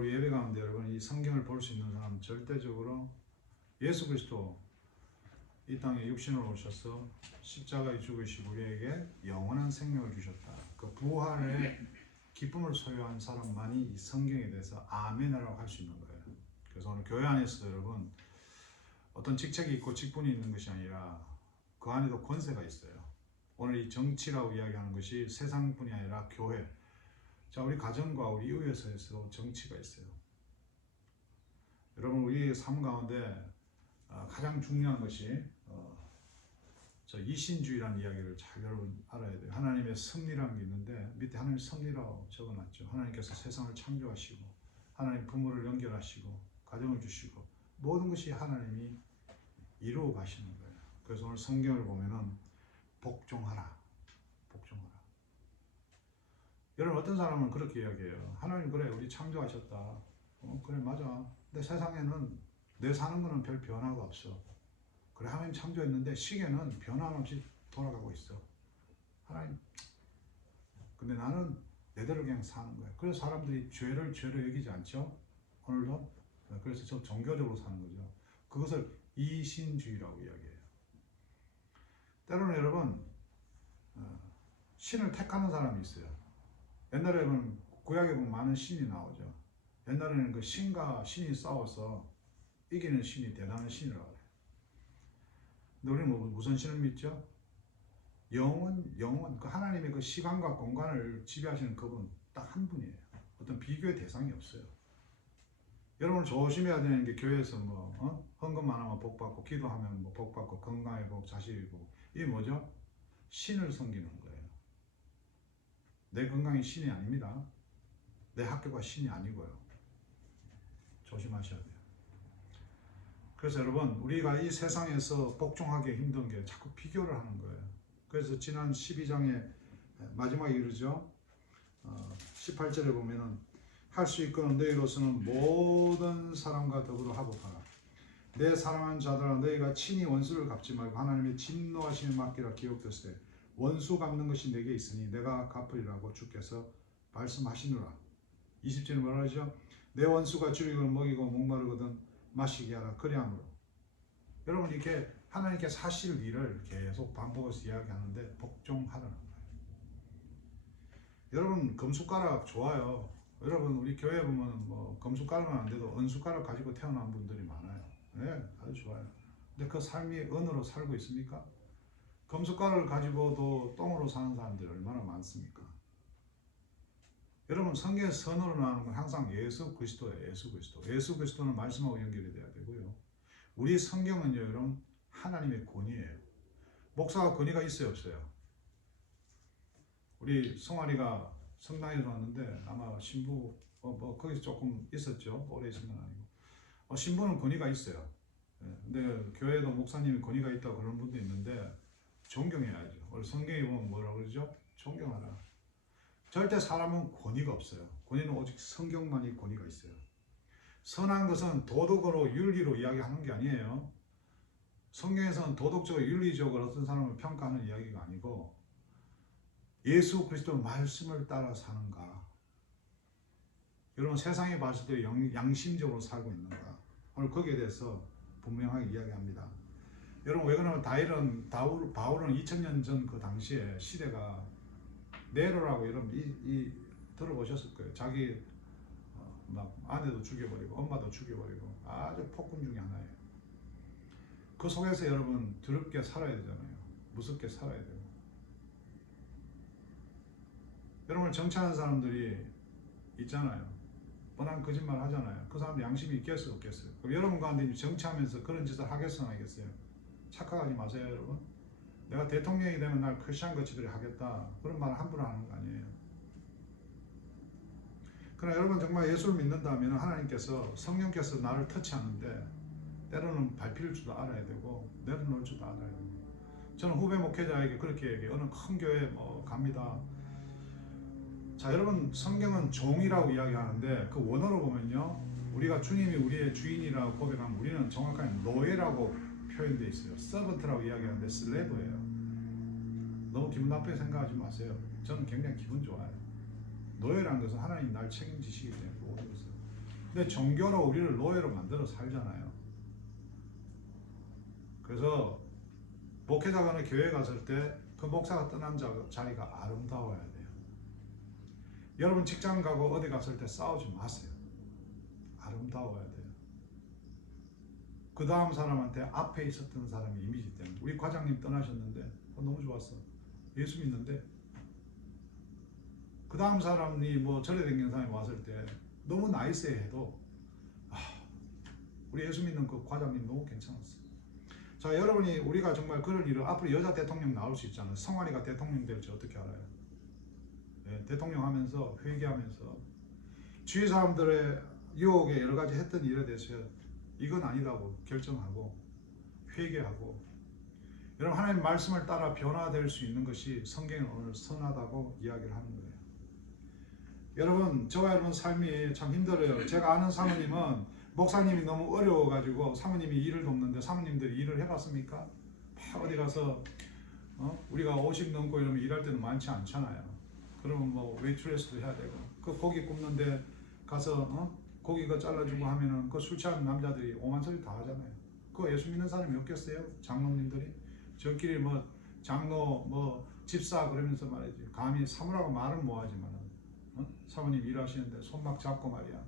우리 예배 가운데 여러분 이 성경을 볼 수 있는 사람은 절대적으로 예수 그리스도 이 땅에 육신으로 오셔서 십자가에 죽으시고 우리에게 영원한 생명을 주셨다. 그 부활의 기쁨을 소유한 사람만이 이 성경에 대해서 아멘이라고 할 수 있는 거예요. 그래서 오늘 교회 안에서 여러분 어떤 직책이 있고 직분이 있는 것이 아니라 그 안에도 권세가 있어요. 오늘 이 정치라고 이야기하는 것이 세상뿐이 아니라 교회. 자, 우리 가정과 우리 이웃에서도 정치가 있어요. 여러분 우리 삶 가운데 가장 중요한 것이 저 이신주의라는 이야기를 잘 여러분 알아야 돼요. 하나님의 섭리라는 게 있는데 밑에 하나님의 섭리라고 적어놨죠. 하나님께서 세상을 창조하시고 하나님 부모를 연결하시고 가정을 주시고 모든 것이 하나님이 이루어 가시는 거예요. 그래서 오늘 성경을 보면은 복종하라. 복종하라. 여러분 어떤 사람은 그렇게 이야기해요. 하나님 그래 우리 창조하셨다. 그래 맞아. 근데 세상에는 내 사는 거는 별 변화가 없어. 그래 하나님 창조했는데 시계는 변함없이 돌아가고 있어. 하나님 근데 나는 내대로 그냥 사는 거야. 그래서 사람들이 죄를 죄로 여기지 않죠. 오늘도. 그래서 저 종교적으로 사는 거죠. 그것을 이신주의라고 이야기해요. 때로는 여러분 신을 택하는 사람이 있어요. 옛날에 보면 구약에 보면 많은 신이 나오죠. 옛날에는 그 신과 신이 싸워서 이기는 신이 대단한 신이라고 해요. 근데 우리는 무슨 신을 믿죠? 영원, 그 하나님의 그 시간과 공간을 지배하시는 그분 딱 한 분이에요. 어떤 비교의 대상이 없어요. 여러분 조심해야 되는 게 교회에서 헌금만 하면 복 받고 기도하면 복 받고 건강의 복, 자식의 복. 이게 뭐죠? 신을 섬기는 거예요. 내 건강이 신이 아닙니다. 내 학교가 신이 아니고요. 조심하셔야 돼요. 그래서 여러분 우리가 이 세상에서 복종하기 힘든 게 자꾸 비교를 하는 거예요. 그래서 지난 12장의 마지막에 이르죠. 18절에 보면은 할 수 있거든 너희로서는 모든 사람과 더불어 화목하라. 내 사랑하는 자들아 너희가 친히 원수를 갚지 말고 하나님의 진노하심에 맡기라. 기억되세. 원수 갚는 것이 내게 있으니 내가 갚으리라고 주께서 말씀하시노라. 20절에 뭐라 하죠? 내 원수가 줄이고 먹이고 목마르거든 마시게 하라. 그리함으로. 여러분 이렇게 하나님께 사실 일을 계속 반복해서 이야기하는데 복종하라는 거예요. 여러분 금숟가락 좋아요. 여러분 우리 교회 보면 금숟가락은 안 돼도 은숟가락 가지고 태어난 분들이 많아요. 네, 아주 좋아요. 근데 그 삶이 은으로 살고 있습니까? 금숟가락을 가지고도 똥으로 사는 사람들이 얼마나 많습니까? 여러분 성경의 선으로 나오는 건 항상 예수 그리스도예요. 예수 그리스도. 예수 그리스도는 말씀하고 연결이 돼야 되고요. 우리 성경은요 여러분 하나님의 권위예요. 목사가 권위가 있어요 없어요? 우리 성환이가 성당에서 왔는데 아마 신부 거기서 조금 있었죠. 오래 있은 건 아니고 신부는 권위가 있어요. 근데 교회도 목사님이 권위가 있다고 그런 분도 있는데 존경해야죠. 오늘 성경에 보면 뭐라고 그러죠? 존경하라. 절대 사람은 권위가 없어요. 권위는 오직 성경만이 권위가 있어요. 선한 것은 도덕으로 윤리로 이야기하는 게 아니에요. 성경에서는 도덕적으로 윤리적으로 어떤 사람을 평가하는 이야기가 아니고 예수 그리스도 말씀을 따라 사는가. 여러분 세상에 봤을 때 양심적으로 살고 있는가. 오늘 거기에 대해서 분명하게 이야기합니다. 여러분 왜 그러냐면 바울은 2000년 전 그 당시에 시대가 네로라고 여러분 들어보셨을 거예요. 자기 막 아내도 죽여버리고 엄마도 죽여버리고 아주 폭군 중에 하나예요. 그 속에서 여러분 두렵게 살아야 되잖아요. 무섭게 살아야 되고. 여러분 정치하는 사람들이 있잖아요. 뻔한 거짓말 하잖아요. 그 사람들 양심이 있겠어요 없겠어요? 그럼 여러분 가운데 정치하면서 그런 짓을 하겠어요 안 하겠어요? 착각하지 마세요 여러분. 내가 대통령이 되면 날 크리스찬 거치들이 하겠다 그런 말 함부로 하는 거 아니에요. 그러나 여러분 정말 예수를 믿는다면 하나님께서 성령께서 나를 터치하는데 때로는 밟힐 줄도 알아야 되고 내려놓을 줄도 알아야 되고. 저는 후배 목회자에게 그렇게 얘기해요. 어느 큰 교회 갑니다. 자 여러분 성경은 종이라고 이야기하는데 그 원어로 보면요 우리가 주님이 우리의 주인이라고 고백하면 우리는 정확하게 노예라고 표현되어 있어요. 서번트라고 이야기하는데 슬레브예요. 너무 기분 나쁘게 생각하지 마세요. 저는 굉장히 기분 좋아요. 노예라는 것은 하나님 날 책임지시기 때문에 모든 것을. 근데 종교로 우리를 노예로 만들어 살잖아요. 그래서 목회자가 교회 갔을 때 그 목사가 떠난 자리가 아름다워야 돼요. 여러분 직장 가고 어디 갔을 때 싸우지 마세요. 아름다워야 돼요. 그 다음 사람한테 앞에 있었던 사람이 이미지 때문에. 우리 과장님 떠나셨는데 너무 좋았어. 예수 믿는데 그 다음 사람이 뭐 절에 댕기는 사람이 왔을 때 너무 나이스해도 우리 예수 믿는 그 과장님 너무 괜찮았어. 자, 여러분이 우리가 정말 그런 일을 앞으로 여자 대통령 나올 수 있잖아요. 성환이가 대통령 될지 어떻게 알아요? 네, 대통령 하면서 회개하면서 주위 사람들의 유혹에 여러 가지 했던 일에 대해서 이건 아니다고 결정하고 회개하고, 여러분 하나님 말씀을 따라 변화될 수 있는 것이 성경은 오늘 선하다고 이야기를 하는 거예요. 여러분 저와 여러분 삶이 참 힘들어요. 제가 아는 사모님은 목사님이 너무 어려워가지고 사모님이 일을 돕는데 사모님들이 일을 해봤습니까? 어디 가서 우리가 50 넘고 이러면 일할 때는 많지 않잖아요. 그러면 뭐 웨이트레스도 해야 되고 그 고기 굽는데 가서 고기 그 잘라주고 하면은 그 술 취한 남자들이 오만 소리 다 하잖아요. 그거 예수 믿는 사람이 없겠어요? 장로님들이 저끼리 뭐 장로 뭐 집사 그러면서 말이지 감히 사모라고 말은 뭐하지만 사모님 일하시는데 손 막 잡고 말이야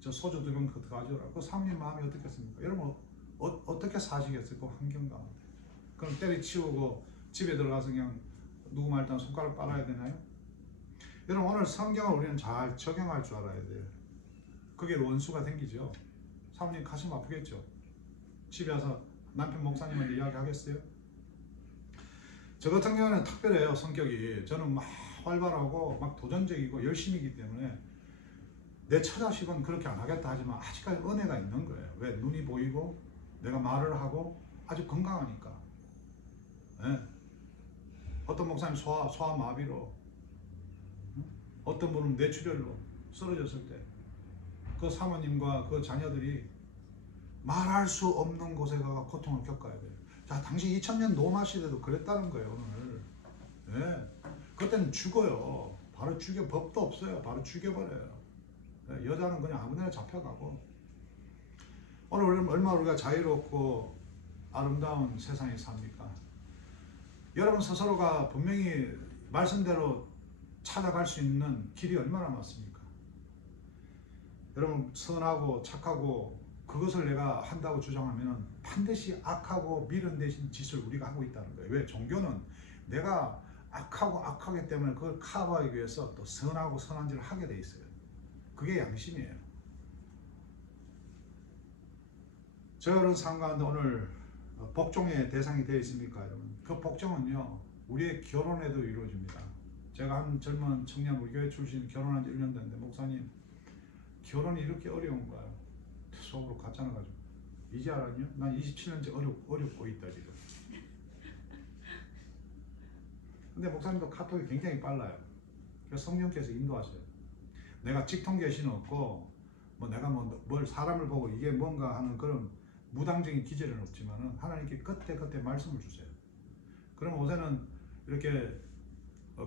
저 소주 2병 그거 가져오라. 그 사모님 마음이 어떻겠습니까? 여러분 어떻게 사시겠어요? 그 환경 가운데. 그럼 때려치우고 집에 들어가서 그냥 누구 말단 손가락 빨아야 되나요? 여러분 오늘 성경을 우리는 잘 적용할 줄 알아야 돼요. 그게 원수가 생기죠. 사모님 가슴 아프겠죠. 집에 와서 남편 목사님한테 이야기하겠어요? 저 같은 경우는 특별해요. 성격이. 저는 막 활발하고 막 도전적이고 열심이기 때문에 내 처자식은 그렇게 안 하겠다 하지만 아직까지 은혜가 있는 거예요. 왜? 눈이 보이고 내가 말을 하고 아주 건강하니까. 네. 어떤 목사님 소아마비로, 어떤 분은 뇌출혈로 쓰러졌을 때 그 사모님과 그 자녀들이 말할 수 없는 곳에 가서 고통을 겪어야 돼요. 자, 당시 2000년 노마 시대도 그랬다는 거예요. 오늘. 네. 그때는 죽어요. 바로 죽여. 법도 없어요. 바로 죽여버려요. 네. 여자는 그냥 아무데나 잡혀가고. 오늘 얼마나 우리가 자유롭고 아름다운 세상에 삽니까? 여러분 스스로가 분명히 말씀대로 찾아갈 수 있는 길이 얼마나 많습니까? 여러분 선하고 착하고 그것을 내가 한다고 주장하면 반드시 악하고 미련되신 짓을 우리가 하고 있다는 거예요. 왜? 종교는 내가 악하고 악하기 때문에 그걸 커버하기 위해서 또 선하고 선한 짓을 하게 돼 있어요. 그게 양심이에요. 저런 삶 가운데 오늘 복종의 대상이 되어 있습니까, 여러분? 그 복종은요 우리의 결혼에도 이루어집니다. 제가 한 젊은 청년 우리 교회 출신 결혼한 지 1년 됐는데 목사님 결혼이 이렇게 어려운 거야. 속으로 가짜나가지고 이제 알았냐? 난 27년째 어렵고 있다 지금. 근데 목사님도 카톡이 굉장히 빨라요. 그래서 성령께서 인도하셔요. 내가 직통 계시는 없고 뭐 내가 뭘 사람을 보고 이게 뭔가 하는 그런 무당적인 기질은 없지만은 하나님께 그때 말씀을 주세요. 그럼 요새는 이렇게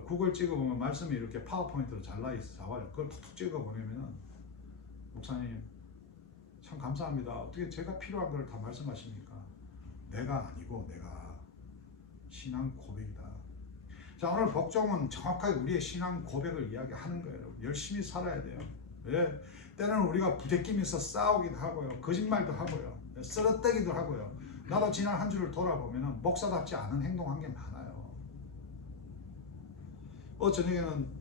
구글 찍어보면 말씀이 이렇게 파워포인트로 잘 나와요. 그걸 툭툭 찍어보내면은 목사님 참 감사합니다. 어떻게 제가 필요한 걸 다 말씀하십니까? 내가 아니고 내가 신앙 고백이다. 자, 오늘 복종은 정확하게 우리의 신앙 고백을 이야기하는 거예요. 열심히 살아야 돼요. 왜? 때로는 우리가 부대끼면서 싸우기도 하고요. 거짓말도 하고요. 쓰러뜨기도 하고요. 나도 지난 한 주를 돌아보면 목사답지 않은 행동한 게 많아요. 저녁에는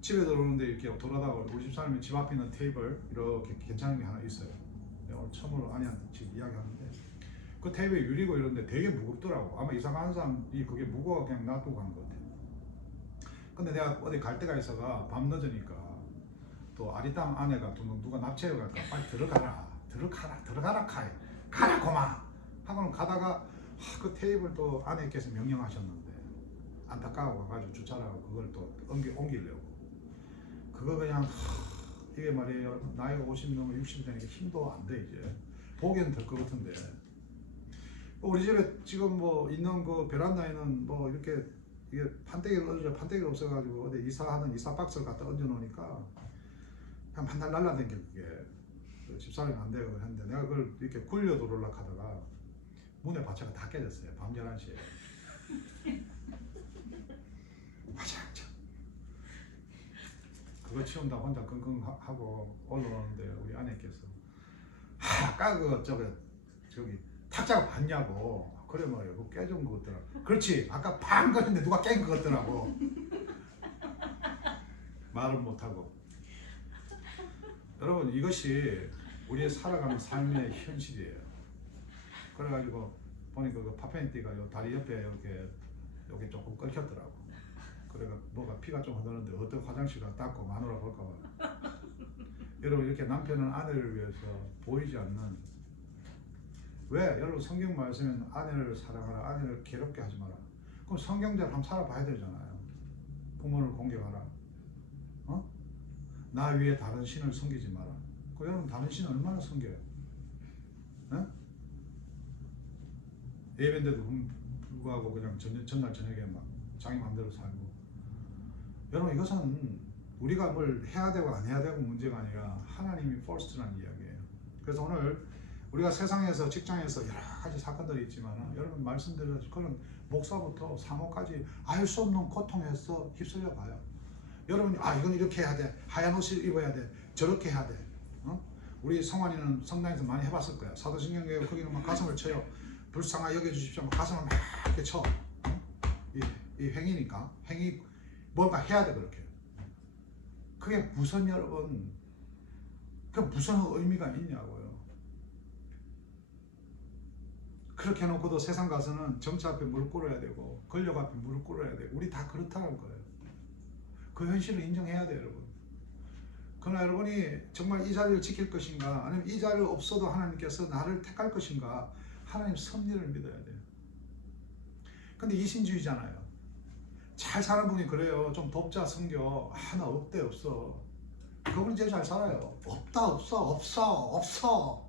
집에 들어오는데 이렇게 돌아다가 우리 집사람이 집 앞에 있는 테이블 이렇게 괜찮은 게 하나 있어요. 오늘 처음으로 아내한테 지금 이야기하는데 그 테이블이 유리고 이런데 되게 무겁더라고. 아마 이사가는 사람이 그게 무거워 그냥 놔두고 간 것 같아요. 근데 내가 어디 갈 데가 있어가 밤 늦으니까 또 아리따운 아내가 누가 납치해 갈까 빨리 들어가라 가라 고마 하고는 가다가 그 테이블 또 아내께서 명령하셨는데 안타까워 가지고 주차라고 그걸 또 옮기려고 그거 그냥 이게 말이에요. 나이가 50 넘어 60 되니까 힘도 안 돼 이제. 보기에는 될 것 같은데 우리 집에 지금 뭐 있는 그 베란다에는 뭐 이렇게 이게 판때기가 없어가지고 어디 이사하는 이사 박스를 갖다 얹어 놓으니까 그럼 한 달 날라다니게 그게 그 집사람이 안 되고 했는데 내가 그걸 이렇게 굴려 들어오려고 하다가 문의 받쳐가 다 깨졌어요. 밤 11시에. 화장장. 그거 치운다 혼자 끙끙 하고 올라오는데 우리 아내께서 아까 그 저기 탁자가 봤냐고. 그래 뭐 이거 깨진 거 같더라. 그렇지. 아까 팡 그랬는데 누가 깬 거 같더라고. 말을 못하고. 여러분 이것이 우리의 살아가는 삶의 현실이에요. 그래가지고 보니까 그 파펜티가 요 다리 옆에 이렇게 여기 조금 끓였더라고. 그래가 뭐가 피가 좀 흐르는데 어떤 화장실 가서 닦고 마누라 볼까 봐. 여러분 이렇게 남편은 아내를 위해서 보이지 않는 왜? 여러분 성경 말씀에는 아내를 사랑하라, 아내를 괴롭게 하지 마라. 그럼 성경대로 한번 살아봐야 되잖아요. 부모를 공경하라. 어? 나 위에 다른 신을 섬기지 마라. 그 여러분 다른 신 얼마나 섬겨요? 네? 예배인데도 불구하고 그냥 전날 저녁에 막 자기 마음대로 살고. 여러분 이것은 우리가 뭘 해야 되고 안 해야 되고 문제가 아니라 하나님이 first라는 이야기예요. 그래서 오늘 우리가 세상에서 직장에서 여러 가지 사건들이 있지만 여러분 말씀드린 그런 목사부터 사모까지 알 수 없는 고통에서 휩쓸려 가요. 여러분 이건 이렇게 해야 돼. 하얀 옷을 입어야 돼. 저렇게 해야 돼. 어? 우리 성환이는 성당에서 많이 해봤을 거야. 사도신경에 거기는 막 가슴을 쳐요. 불쌍하 여겨주십시오. 가슴을 막 이렇게 쳐. 이 행위니까 행위 뭔가 해야 돼 그렇게. 그게 무슨 여러분 그 무슨 의미가 있냐고요. 그렇게 해놓고도 세상 가서는 정치 앞에 무릎 꿇어야 되고 권력 앞에 무릎 꿇어야 되고 우리 다 그렇다는 거예요. 그 현실을 인정해야 돼요 여러분. 그러나 여러분이 정말 이 자리를 지킬 것인가 아니면 이 자리를 없어도 하나님께서 나를 택할 것인가 하나님 섭리를 믿어야 돼요. 근데 이신주의잖아요. 잘 사는 분이 그래요. 좀 돕자 성교. 나 없대 없어. 그분이 제일 잘 살아요. 없다 없어.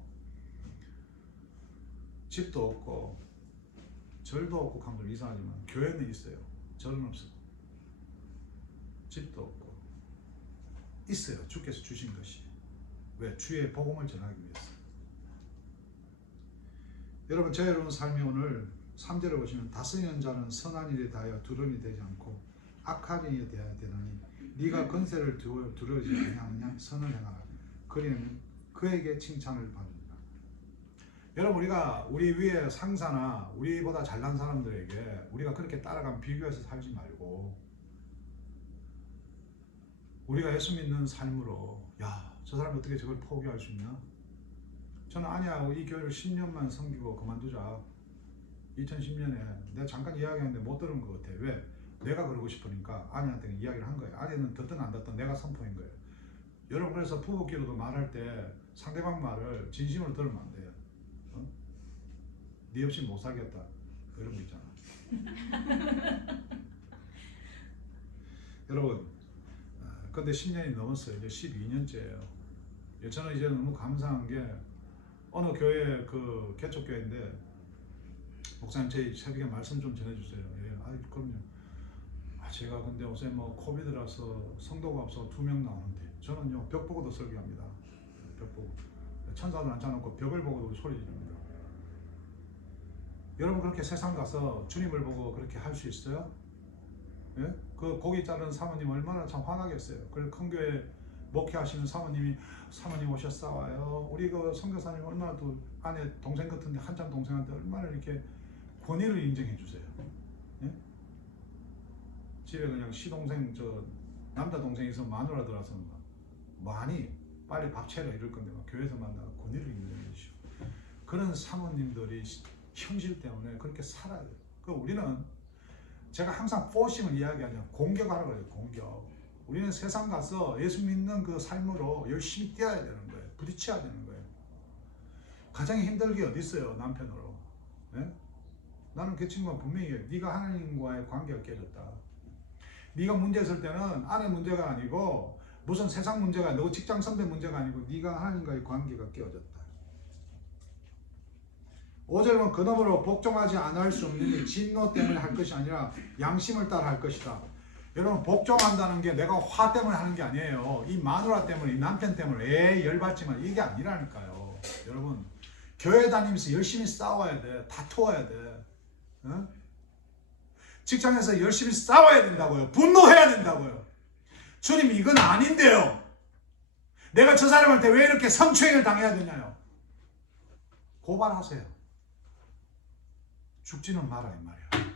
집도 없고 절도 없고 감독 이상하지만 교회는 있어요. 절은 없어. 집도 없고 있어요. 주께서 주신 것이. 왜? 주의 복음을 전하기 위해서. 여러분 저의 여러분 삶이 오늘 3절에 보시면 다스리는 자는 선한 일에 대하여 두려움이 되지 않고 악한 일에 대하여 되느니 네가 권세를 두려워하지 아니하느냐 선을 행하라. 그리하면 그에게 칭찬을 받으리라. 여러분 우리가 우리 위에 상사나 우리보다 잘난 사람들에게 우리가 그렇게 따라가면 비교해서 살지 말고 우리가 예수 믿는 삶으로 저 사람이 어떻게 저걸 포기할 수 있냐? 저는 아니야 이 교회를 10년만 섬기고 그만두자. 2010년에 내가 잠깐 이야기했는데 못 들은 것 같아. 왜? 내가 그러고 싶으니까 아내한테 이야기를 한 거예요. 아내는 듣든 안 듣든 내가 선포한 거예요. 여러분 그래서 부부끼리도 말할 때 상대방 말을 진심으로 들으면 안 돼요. 어? 네 없이 못 살겠다 이런 거 있잖아. 여러분 근데 10년이 넘었어요. 이제 12년째예요. 저는 이제 너무 감사한 게 어느 교회 그 개척교회인데 목사님 저희 새벽에 말씀 좀 전해주세요. 예, 그럼요. 제가 근데 요새 뭐 코비드라서 성도가 없어 2명 나오는데 저는요 벽 보고도 설교합니다. 벽 보고 천사도 앉혀놓고 벽을 보고도 소리 지릅니다. 여러분 그렇게 세상 가서 주님을 보고 그렇게 할 수 있어요? 예? 그 고기 자르는 사모님 얼마나 참 화나겠어요. 그리고 큰 교회 목회하시는 사모님 오셨사와요. 우리 그 선교사님 얼마나 또 아내 동생 같은데 한참 동생한테 얼마나 이렇게 권위를 인정해 주세요. 예? 집에 그냥 시동생 남자 동생이 있으면 마누라 들어와서 많이 빨리 밥 차려 이럴 건데 막 교회에서 만나서 권위를 인정해 주시고 그런 사모님들이 현실 때문에 그렇게 살아야 돼요. 그 우리는 제가 항상 포싱을 이야기하냐 공격하라고 그래요. 공격. 우리는 세상 가서 예수 믿는 그 삶으로 열심히 뛰어야 되는 거예요. 부딪혀야 되는 거예요. 가장 힘들게 어디 있어요? 남편으로. 네? 나는 그 친구가 분명히 네가 하나님과의 관계가 깨졌다. 네가 문제 있을 때는 아내 문제가 아니고 무슨 세상 문제가 너 직장 선배 문제가 아니고 네가 하나님과의 관계가 깨어졌다. 5절은 그러므로 복종하지 않을 수 없는 진노 때문에 할 것이 아니라 양심을 따라 할 것이다. 여러분 복종한다는 게 내가 화 때문에 하는 게 아니에요. 이 마누라 때문에 이 남편 때문에 에이 열받지만 이게 아니라니까요. 여러분 교회 다니면서 열심히 싸워야 돼. 다투어야 돼. 어? 직장에서 열심히 싸워야 된다고요. 분노해야 된다고요. 주님 이건 아닌데요. 내가 저 사람한테 왜 이렇게 성추행을 당해야 되냐요. 고발하세요. 죽지는 마라 이 말이야.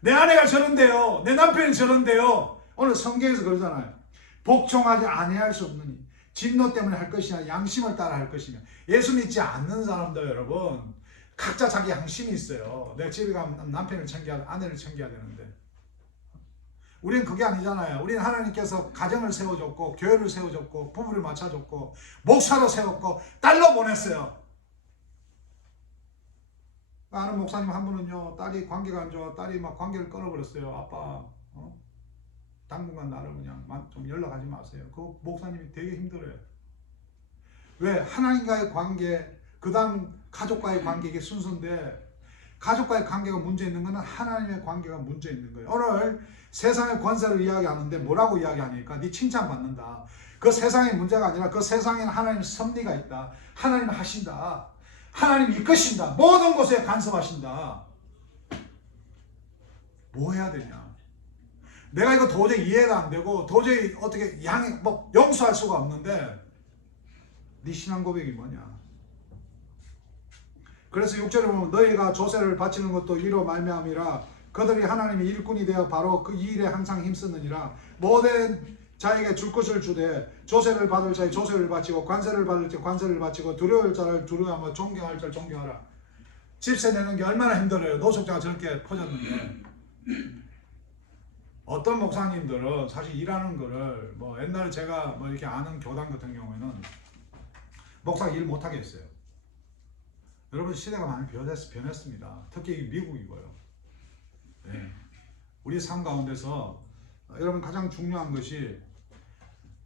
내 아내가 저런데요. 내 남편이 저런데요. 오늘 성경에서 그러잖아요. 복종하지 아니할 수 없느니 진노 때문에 할 것이냐 양심을 따라 할 것이냐. 예수 믿지 않는 사람들 여러분 각자 자기 양심이 있어요. 내가 집에 가면 남편을 챙겨야 아내를 챙겨야 되는데 우리는 그게 아니잖아요. 우리는 하나님께서 가정을 세워줬고 교회를 세워줬고 부부를 맞춰줬고 목사로 세웠고 딸로 보냈어요. 아는 목사님 한 분은요. 딸이 관계가 안 좋아. 딸이 막 관계를 끊어버렸어요. 아빠 당분간 나를 그냥 좀 연락하지 마세요. 그 목사님이 되게 힘들어요. 왜? 하나님과의 관계 그 다음 가족과의 관계 이게 순서인데 가족과의 관계가 문제 있는 것은 하나님의 관계가 문제 있는 거예요. 오늘 세상의 권세를 이야기하는데 뭐라고 이야기하니까 네 칭찬받는다. 그 세상의 문제가 아니라 그 세상에는 하나님의 섭리가 있다. 하나님 하신다. 하나님 이끄신다. 모든 것에 간섭하신다. 뭐 해야 되냐? 내가 이거 도저히 이해가 안 되고 도저히 어떻게 용서할 수가 없는데 네 신앙 고백이 뭐냐? 그래서 6절에 보면 너희가 조세를 바치는 것도 이로 말미암이라 그들이 하나님의 일꾼이 되어 바로 그 일에 항상 힘쓰느니라. 모든 자에게 줄 것을 주되 조세를 받을 자에 조세를 바치고 관세를 받을 자에 관세를 바치고 두려울 자를 두려워하며 존경할 자를 존경하라. 집세 내는 게 얼마나 힘들어요. 노숙자가 저렇게 퍼졌는데 어떤 목사님들은 사실 일하는 거를 뭐 옛날에 제가 뭐 이렇게 아는 교단 같은 경우에는 목사가 일 못하게 했어요. 여러분 시대가 많이 변했습니다. 특히 미국이고요. 네. 우리 삶 가운데서 여러분 가장 중요한 것이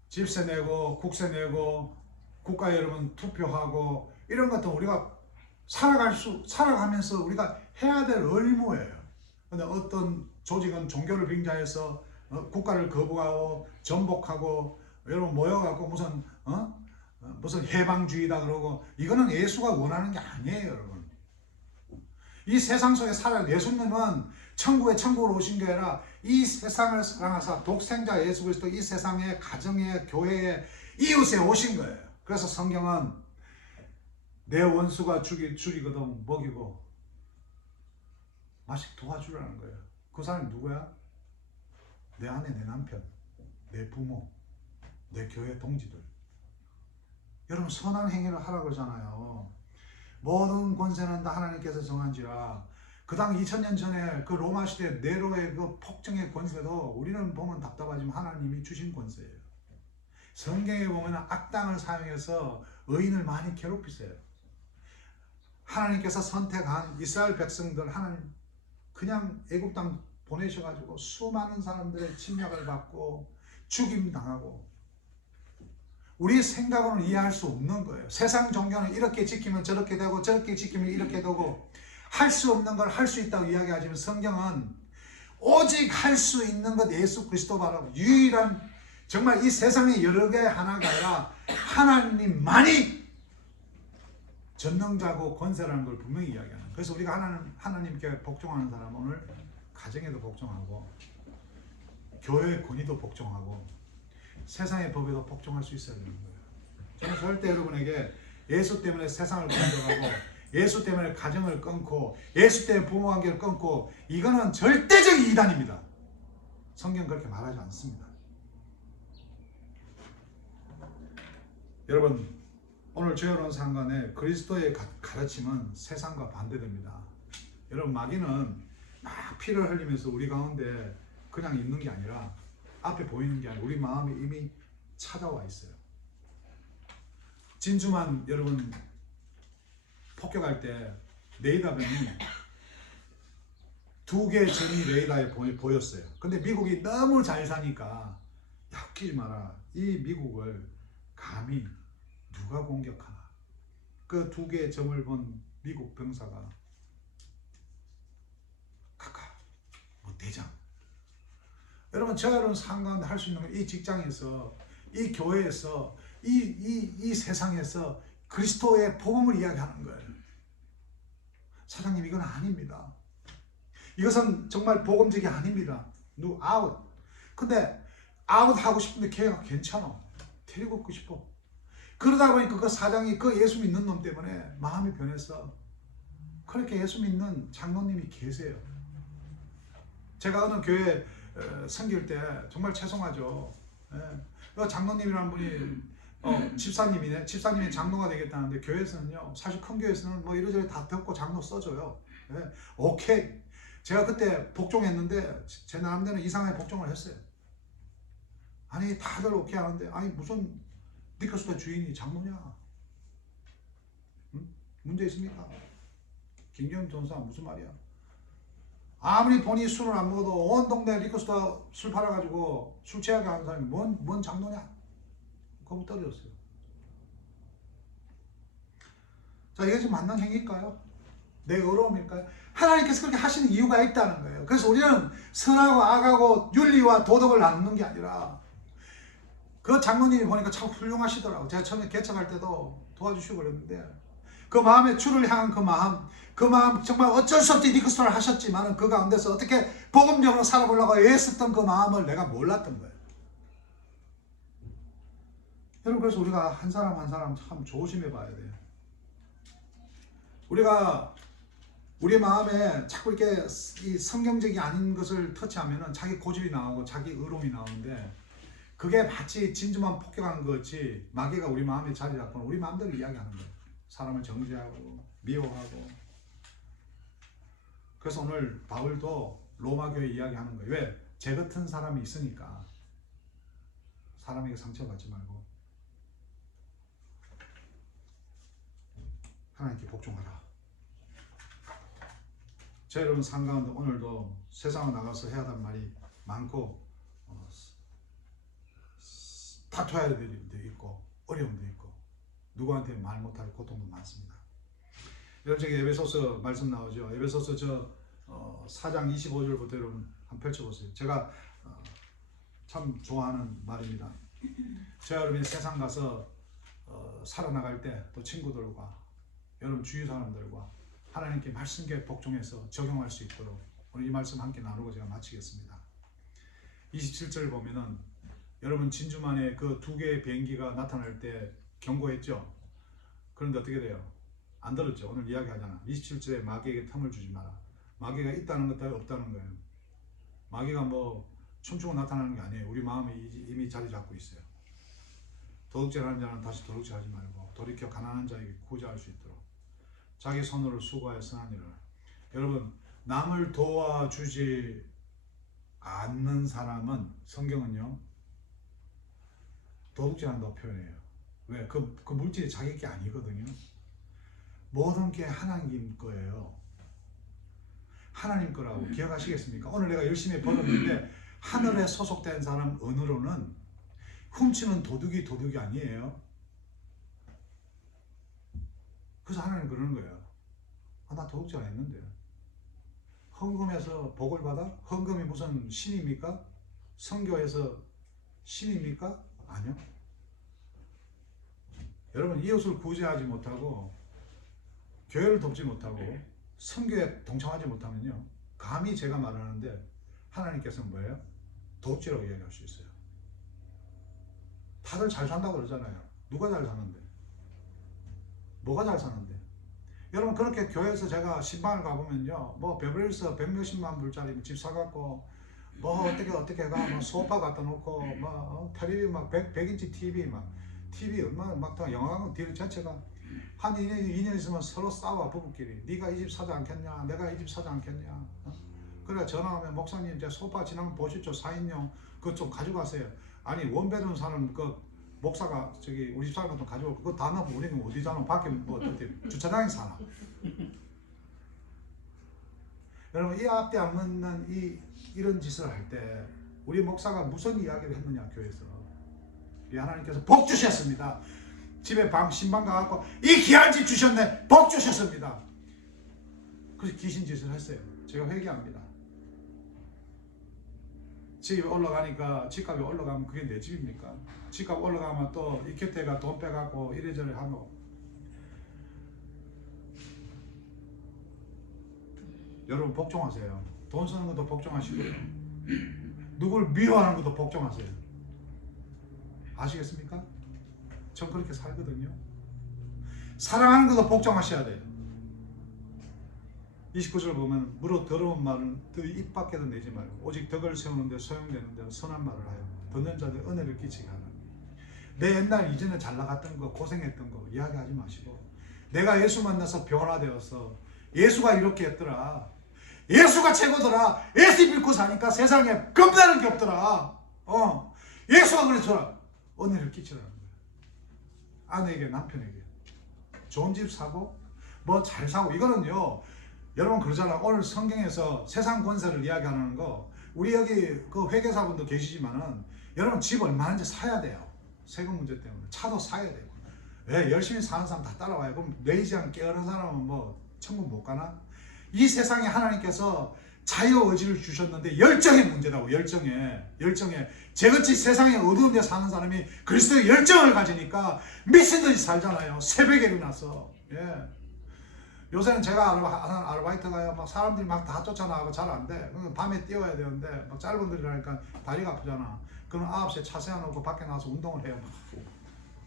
집세 내고 국세 내고 국가에 여러분 투표하고 이런 것도 우리가 살아가면서 우리가 해야 될 의무예요. 근데 어떤 조직은 종교를 빙자해서 국가를 거부하고 전복하고 여러분 모여갖고 무슨 해방주의다 그러고 이거는 예수가 원하는 게 아니에요. 여러분 이 세상 속에 살아야 예수님은 천국으로 오신 게 아니라 이 세상을 사랑하사 독생자 예수 그리스도 이 세상에 가정에 교회에 이웃에 오신 거예요. 그래서 성경은 내 원수가 죽이거든 먹이고 마식 도와주라는 거예요. 그 사람이 누구야? 내 아내, 내 남편, 내 부모, 내 교회 동지들. 여러분 선한 행위를 하라고 그러잖아요. 모든 권세는 다 하나님께서 정한지라. 그 당 2000년 전에 그 로마 시대 네로의 그 폭정의 권세도 우리는 보면 답답하지만 하나님이 주신 권세예요. 성경에 보면 악당을 사용해서 의인을 많이 괴롭히세요. 하나님께서 선택한 이스라엘 백성들 하나님 그냥 애국 땅 보내셔가지고 수많은 사람들의 침략을 받고 죽임 당하고 우리 생각으로는 이해할 수 없는 거예요. 세상 종교는 이렇게 지키면 저렇게 되고 저렇게 지키면 이렇게 되고 할 수 없는 걸 할 수 있다고 이야기하지만 성경은 오직 할 수 있는 것 예수 그리스도 바로 유일한 정말 이 세상에 여러 개 하나가 아니라 하나님만이 전능자고 권세라는 걸 분명히 이야기하는 거예요. 그래서 우리가 하나님께 복종하는 사람은 오늘 가정에도 복종하고 교회의 권위도 복종하고 세상의 법에도 복종할 수 있어야 되는 거예요. 저는 절대 여러분에게 예수 때문에 세상을 공격하고 예수 때문에 가정을 끊고 예수 때문에 부모 관계를 끊고 이거는 절대적인 이단입니다. 성경 그렇게 말하지 않습니다. 여러분 오늘 저여러분 상간에 그리스도의 가르침은 세상과 반대됩니다. 여러분 마귀는 막 피를 흘리면서 우리 가운데 그냥 있는 게 아니라 앞에 보이는 게 아니라 우리 마음에 이미 찾아와 있어요. 진주만 여러분 폭격할 때 레이더변이 2개의 점이 레이더에 보였어요. 근데 미국이 너무 잘 사니까 야 웃기지 마라. 이 미국을 감히 누가 공격하나. 그 2개의 점을 본 미국 병사가 각하 뭐 대장 여러분 저여러분 삶 가운데 할 수 있는 건 이 직장에서, 이 교회에서, 이 세상에서 그리스도의 복음을 이야기하는 거예요. 사장님 이건 아닙니다. 이것은 정말 복음적이 아닙니다. 아웃. 근데 아웃 하고 싶은데 걔가 괜찮아. 데리고 오고 싶어. 그러다 보니까 그 사장이 그 예수 믿는 놈 때문에 마음이 변해서 그렇게 예수 믿는 장로님이 계세요. 제가 어느 교회 섬길 때 정말 죄송하죠. 그 장로님이라는 분이 집사님이네. 집사님이 장로가 되겠다는데 교회에서는요, 사실 큰 교회에서는 뭐 이래저래 다 덮고 장로 써줘요. 오케이. 제가 그때 복종했는데 제 나름대로 이상하게 복종을 했어요. 아니 다들 오케이 하는데 아니 무슨 리커스토어 주인이 장로냐? 응? 문제 있습니까? 김경임 전사 무슨 말이야? 아무리 본인이 술을 안 먹어도 온 동네 리커스토어 술 팔아가지고 술 취하게 하는 사람이 뭔 장로냐? 그거 떨어졌어요. 자, 이게 지금 맞는 행위일까요? 내 의로움일까요? 하나님께서 그렇게 하시는 이유가 있다는 거예요. 그래서 우리는 선하고 악하고 윤리와 도덕을 나누는 게 아니라, 그 장로님이 보니까 참 훌륭하시더라고. 제가 처음에 개척할 때도 도와주시고 그랬는데, 그 마음에 주를 향한 그 마음 정말 어쩔 수 없이 리크스토를 하셨지만 그 가운데서 어떻게 복음적으로 살아보려고 애썼던 그 마음을 내가 몰랐던 거예요. 여러분, 그래서 우리가 한 사람 한 사람 참 조심해 봐야 돼요. 우리가 우리 마음에 자꾸 이렇게 이 성경적이 아닌 것을 터치하면은 자기 고집이 나오고 자기 의로움이 나오는데, 그게 마치 진주만 폭격하는 것이 마귀가 우리 마음에 자리 잡고 우리 마음대로 이야기하는 거예요. 사람을 정죄하고 미워하고. 그래서 오늘 바울도 로마 교회 이야기하는 거예요. 왜? 제 같은 사람이 있으니까 사람에게 상처받지 말고 하나님께 복종하라. 저 여러분 삶 가운데 오늘도 세상에 나가서 해야 할 말이 많고, 다퉈야 될 일도 있고 어려움도 있고 누구한테 말 못할 고통도 많습니다. 여러분, 저기 에베소서 말씀 나오죠. 에베소서 4장 25절부터 여러분 한번 펼쳐보세요. 제가 참 좋아하는 말입니다. 저 여러분이 세상 가서 살아나갈 때 또 친구들과 여러분 주위 사람들과 하나님께 말씀께 복종해서 적용할 수 있도록 오늘 이 말씀 함께 나누고 제가 마치겠습니다. 27절 보면은 여러분 진주만에 그 두 개의 비행기가 나타날 때 경고했죠. 그런데 어떻게 돼요? 안 들었죠. 오늘 이야기하잖아. 27절에 마귀에게 틈을 주지 마라. 마귀가 있다는 것 따위 없다는 거예요. 마귀가 뭐 춤추고 나타나는 게 아니에요. 우리 마음에 이미 자리 잡고 있어요. 도둑질하는 자는 다시 도둑질하지 말고 돌이켜 가난한 자에게 구제할 수 있도록 자기 손으로 수고하여 선한 일을. 여러분, 남을 도와주지 않는 사람은 성경은요 도둑질한다고 표현해요. 왜? 그 물질이 자기 게 아니거든요. 모든 게 하나님 거예요. 하나님 거라고 기억하시겠습니까? 오늘 내가 열심히 벌었는데 하늘에 소속된 사람 은으로는 훔치는 도둑이 아니에요. 그래서 하나님 그러는 거예요. 나 도둑질 안 했는데. 헌금해서 복을 받아? 헌금이 무슨 신입니까? 선교에서 신입니까? 아니요. 여러분, 이웃을 구제하지 못하고 교회를 돕지 못하고 선교에 동참하지 못하면요, 감히 제가 말하는데 하나님께서는 뭐예요? 도둑질이라고 이야기할 수 있어요. 다들 잘 산다고 그러잖아요. 누가 잘 사는데? 뭐가 잘 사는데? 여러분, 그렇게 교회에서 제가 신방을 가보면요, 뭐 베버리힐스 100몇십만 불짜리 집 사갖고 뭐 어떻게 가, 뭐 소파 갖다 놓고 뭐 텔레비 막 100인치 TV 얼마나 막 다 영화관 뒤를 자체가 한 2년 있으면 서로 싸워. 부부끼리 네가 이 집 사지 않겠냐, 내가 이 집 사지 않겠냐. 그래 전화하면 목사님 제 소파 지나면 보시죠, 4인용 그거 좀 가져가세요. 아니 원베드룸 사는 그 목사가 저기 우리 집 사는 것도 가져올 그거 다 넣고 우리는 어디 사노? 밖에 뭐 어떻게 주차장에 사나? 여러분, 이 앞뒤 안 맞는 이런 짓을 할 때 우리 목사가 무슨 이야기를 했느냐, 교회에서. 이 하나님께서 복 주셨습니다. 집에 신방 가갖고 이 귀한 집 주셨네, 복 주셨습니다. 그래서 귀신 짓을 했어요. 제가 회개합니다. 집이 올라가니까 집값이 올라가면 그게 내 집입니까? 집값 올라가면 또 이케테가 돈 빼갖고 이래저래 하고. 여러분 복종하세요. 돈 쓰는 것도 복종하시고요. 누굴 미워하는 것도 복종하세요. 아시겠습니까? 전 그렇게 살거든요. 사랑하는 것도 복종하셔야 돼요. 29절 보면 무릇 더러운 말은 너희 입 밖에도 내지 말고 오직 덕을 세우는 데 소용되는 대로 선한 말을 하여 듣는 자들 은혜를 끼치게 하라. 내 옛날 이전에 잘 나갔던 거 고생했던 거 이야기하지 마시고 내가 예수 만나서 변화되어서 예수가 이렇게 했더라. 예수가 최고더라. 예수 믿고 사니까 세상에 겁나는 게 없더라. 예수가 그랬더라. 은혜를 끼치라는 거야. 아내에게 남편에게 좋은 집 사고 뭐 잘 사고. 이거는요 여러분 그러잖아. 오늘 성경에서 세상 권세를 이야기하는 거 우리 여기 그 회계사분도 계시지만은 여러분 집 얼마인지 사야 돼요. 세금 문제 때문에 차도 사야 되고. 왜 열심히 사는 사람 다 따라와요. 그럼 레이지한 게으른 사람은 뭐 천국 못 가나? 이 세상에 하나님께서 자유의지를 주셨는데 열정의 문제라고. 열정에 저같이 세상에 어두운 데 사는 사람이 그리스도의 열정을 가지니까 미친듯이 살잖아요. 새벽에 일어나서. 요새는 제가 하는 아르바이트가요, 막 사람들이 막 다 쫓아나가고 잘 안 돼. 밤에 뛰어야 되는데, 막 짧은 거리라니까 다리가 아프잖아. 그럼 9시에 차 세워놓고 밖에 나가서 운동을 해요.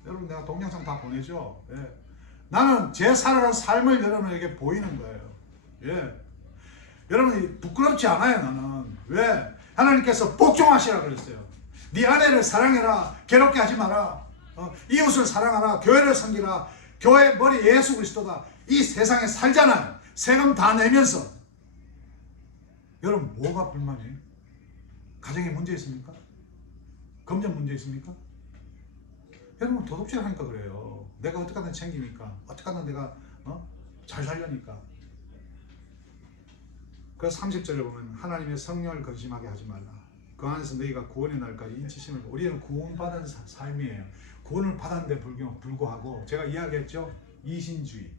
여러분, 내가 동영상 다 보내죠. 나는 제 살아가는 삶을 여러분에게 보이는 거예요. 여러분이 부끄럽지 않아요, 나는. 왜? 하나님께서 복종하시라 그랬어요. 네 아내를 사랑해라. 괴롭게 하지 마라. 이웃을 사랑하라. 교회를 섬기라. 교회 머리 예수 그리스도다. 이 세상에 살잖아요. 세금 다 내면서. 여러분 뭐가 불만이에요? 가정에 문제 있습니까? 금전 문제 있습니까? 여러분 도둑질 하니까 그래요. 내가 어떻게 하든 챙기니까. 어떻게 하든 내가 잘 살려니까. 그래서 30절에 보면 하나님의 성령을 근심하게 하지 말라. 그 안에서 너희가 구원의 날까지 인치심을. 우리는 구원받은 삶이에요. 구원을 받았는데 불구하고 제가 이야기했죠. 이신주의.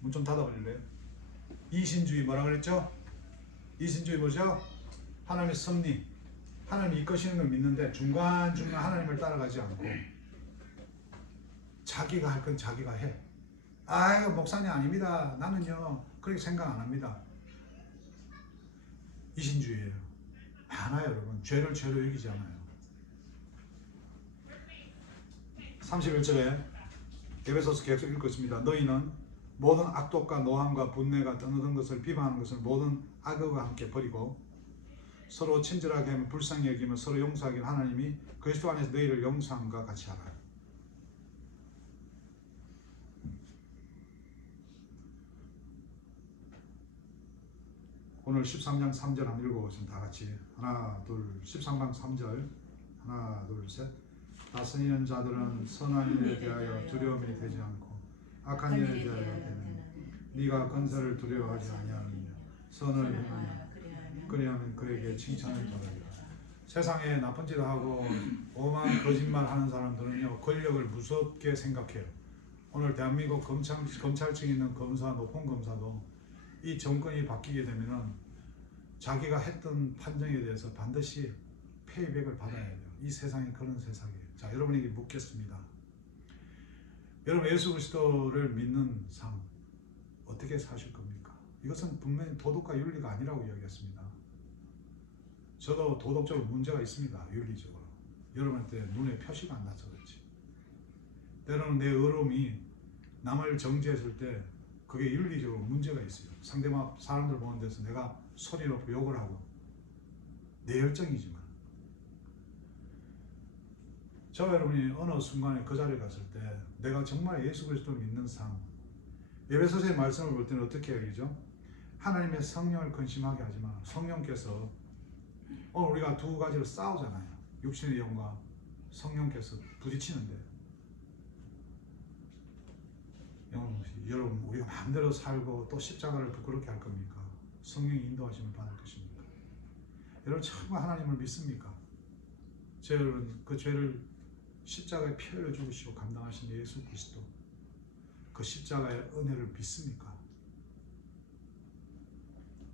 문 좀 닫아버릴래요? 이신주의 뭐라 그랬죠? 이신주의 뭐죠? 하나님의 섭리. 하나님이 이끄시는 걸 믿는데 중간중간 하나님을 따라가지 않고 자기가 할 건 자기가 해. 아유 목사님 아닙니다. 나는요 그렇게 생각 안 합니다. 이신주의예요. 많아요 여러분. 죄를 죄로 여기지 않아요. 31절에 에베소서 계속 읽겠습니다. 너희는 모든 악독과 노함과 분내가 떠나던 것을 비방하는 것을 모든 악어와 함께 버리고 서로 친절하게 하며 불쌍히 여기며 서로 용서하기를 하나님이 그리스도 안에서 너희를 용서함과 같이 하라. 오늘 13장 3절 한번 읽어보겠습니다. 다 같이 하나 둘 13장 3절 하나 둘 셋. 다스리는 자들은 선한 일에 대하여 두려움이 되지 않고 악한 일에 대하여 되는 네가 건설을 두려워하지 아니하느냐. 선을 행하냐. 그리하면 그에게 칭찬을 받으리라. 세상에 나쁜 짓을 하고 오만 거짓말 하는 사람들은요 권력을 무섭게 생각해요. 오늘 대한민국 검찰청에 있는 검사, 높은 검사도 이 정권이 바뀌게 되면은 자기가 했던 판정에 대해서 반드시 페이백을 받아야 돼요. 이 세상이 그런 세상이에요. 자, 여러분에게 묻겠습니다. 여러분 예수 그리스도를 믿는 삶 어떻게 사실 겁니까? 이것은 분명히 도덕과 윤리가 아니라고 이야기했습니다. 저도 도덕적으로 문제가 있습니다. 윤리적으로. 여러분한테 눈에 표시가 안 나서 그렇지. 때로는 내 의로움이 남을 정죄했을 때 그게 윤리적으로 문제가 있어요. 상대방 사람들 보는 데서 내가 소리 높고 욕을 하고 내 열정이지만 저 여러분이 어느 순간에 그 자리에 갔을 때 내가 정말 예수 그리스도를 믿는 삶, 에베소서의 말씀을 볼 때는 어떻게 얘기죠? 하나님의 성령을 근심하게 하지 마. 성령께서 오늘 우리가 두 가지로 싸우잖아요. 육신의 영과 성령께서 부딪히는데 여러분 우리가 마음대로 살고 또 십자가를 부끄럽게 할 겁니까? 성령의 인도하심을 받을 것입니까? 여러분 정말 하나님을 믿습니까? 여러분 그 죄를 십자가에 피 흘려 죽으시고 감당하신 예수 그리스도 그 십자가의 은혜를 믿습니까?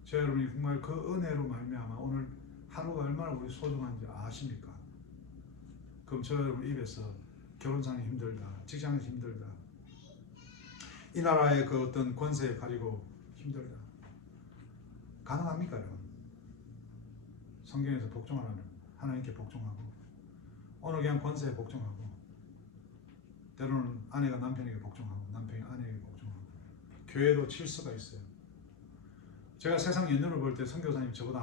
제가 여러분이 정말 그 은혜로 말미암아 오늘 하루가 얼마나 우리 소중한지 아십니까? 그럼 저 여러분 입에서 결혼상이 힘들다, 직장에서 힘들다, 이 나라의 그 어떤 권세 가지고 힘들다, 가능합니까 여러분? 성경에서 복종하라면 하나님께 복종하고, 어느 그냥 권세에 복종하고, 때로는 아내가 남편에게 복종하고 남편이 아내에게 복종하고. 교회도 질서가 있어요. 제가 세상 연륜을 볼 때 선교사님 저보다